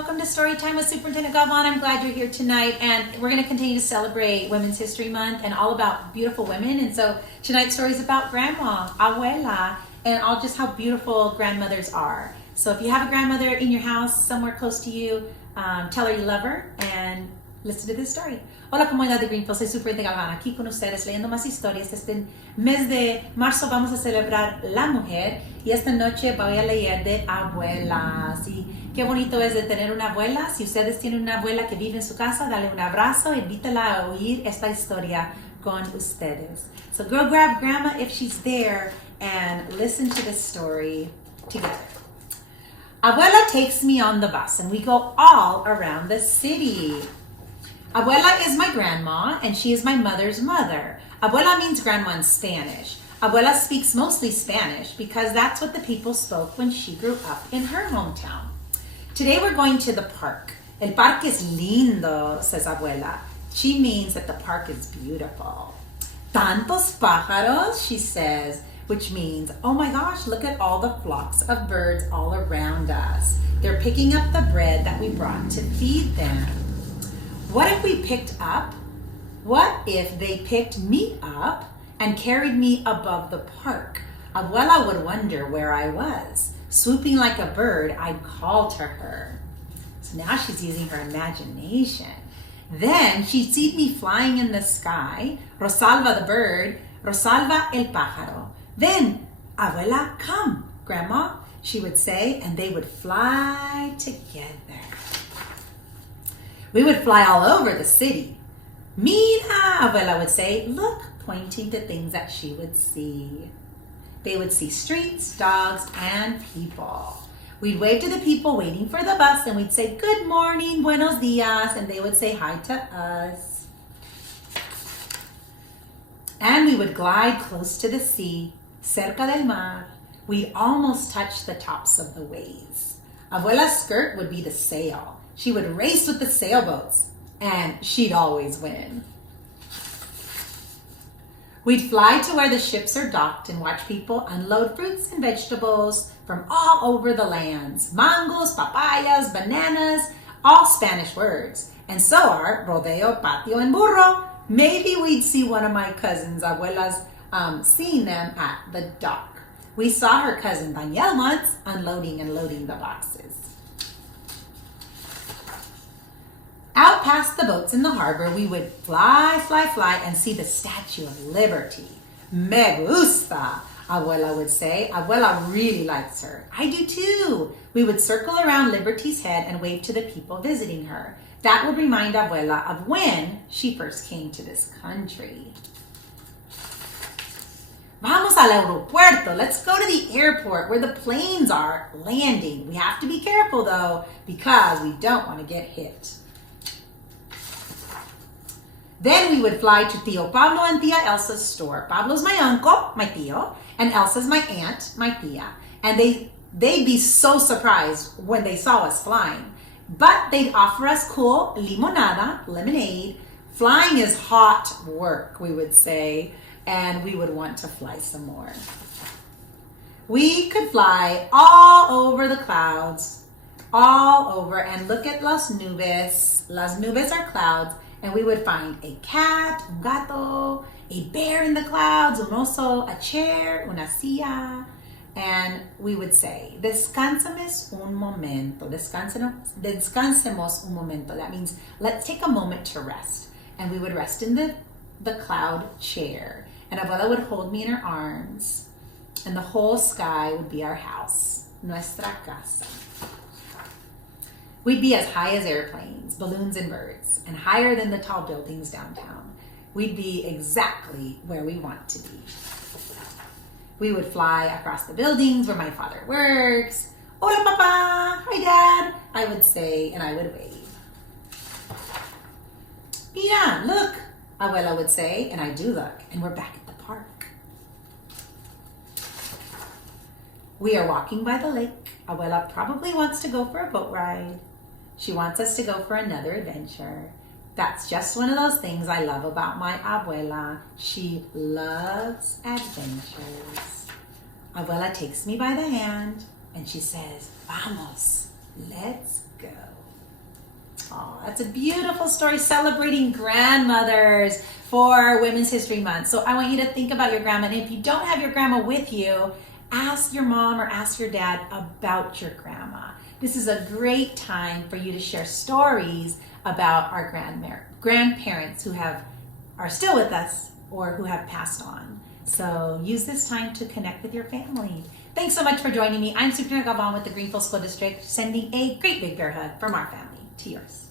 Welcome to Storytime with Superintendent Galvan. I'm glad you're here tonight, and we're going to continue to celebrate Women's History Month and all about beautiful women. And so tonight's story is about grandma, abuela, and all just how beautiful grandmothers are. So if you have a grandmother in your house, somewhere close to you, tell her you love her and listen to this story. Hola comunidad de Greenfield, soy Superintendent Galvan, aquí con ustedes leyendo más historias. Este mes de marzo vamos a celebrar la mujer y esta noche voy a leer de abuelas. Y qué bonito es de tener una abuela. Si ustedes tienen una abuela que vive en su casa, dale un abrazo, invítala a oír esta historia con ustedes. So go grab grandma if she's there and listen to this story together. Abuela takes me on the bus and we go all around the city. Abuela is my grandma and she is my mother's mother. Abuela means grandma in Spanish. Abuela speaks mostly Spanish because that's what the people spoke when she grew up in her hometown. Today we're going to the park. El parque es lindo, says Abuela. She means that the park is beautiful. Tantos pájaros, she says, which means, oh my gosh, look at all the flocks of birds all around us. They're picking up the bread that we brought to feed them. What if they picked me up and carried me above the park? Abuela would wonder where I was. Swooping like a bird, I'd call to her. So now she's using her imagination. Then she'd see me flying in the sky, Rosalba the bird, Rosalba el pájaro. Then, Abuela, come, Grandma, she would say, and they would fly together. We would fly all over the city. Mira, Abuela would say, look, pointing to things that she would see. They would see streets, dogs, and people. We'd wave to the people waiting for the bus, and we'd say, good morning, buenos dias, and they would say hi to us. And we would glide close to the sea, cerca del mar. We'd almost touch the tops of the waves. Abuela's skirt would be the sail. She would race with the sailboats, and she'd always win. We'd fly to where the ships are docked and watch people unload fruits and vegetables from all over the lands. Mangos, papayas, bananas, all Spanish words. And so are rodeo, patio, and burro. Maybe we'd see one of my cousins, abuelas, seeing them at the dock. We saw her cousin Danielle once unloading and loading the boxes. Out past the boats in the harbor, we would fly, fly, fly, and see the Statue of Liberty. Me gusta, Abuela would say. Abuela really likes her. I do too. We would circle around Liberty's head and wave to the people visiting her. That would remind Abuela of when she first came to this country. Vamos al aeropuerto. Let's go to the airport where the planes are landing. We have to be careful though, because we don't want to get hit. Then we would fly to Tío Pablo and Tía Elsa's store. Pablo's my uncle, my tío, and Elsa's my aunt, my tía. And they'd be so surprised when they saw us flying. But they'd offer us cool limonada, lemonade. Flying is hot work, we would say, and we would want to fly some more. We could fly all over the clouds, all over, and look at las nubes. Las nubes are clouds. And we would find a cat, un gato, a bear in the clouds, un oso, a chair, una silla. And we would say, descansemos un momento. Descansemos un momento. That means, let's take a moment to rest. And we would rest in the cloud chair. And Abuela would hold me in her arms. And the whole sky would be our house, nuestra casa. We'd be as high as airplanes, balloons, and birds, and higher than the tall buildings downtown. We'd be exactly where we want to be. We would fly across the buildings where my father works. Hola, Papa. Hi, Dad. I would say, and I would wave. Mira, look, Abuela would say, and I do look, and we're back at the park. We are walking by the lake. Abuela probably wants to go for a boat ride. She wants us to go for another adventure. That's just one of those things I love about my abuela. She loves adventures. Abuela takes me by the hand and she says, vamos, let's go. Oh, that's a beautiful story celebrating grandmothers for Women's History Month. So I want you to think about your grandma. And if you don't have your grandma with you, ask your mom or ask your dad about your grandma. This is a great time for you to share stories about our grandparents who are still with us or who have passed on. So use this time to connect with your family. Thanks so much for joining me. I'm Superintendent Galvan with the Greenfield School District, sending a great big bear hug from our family to yours.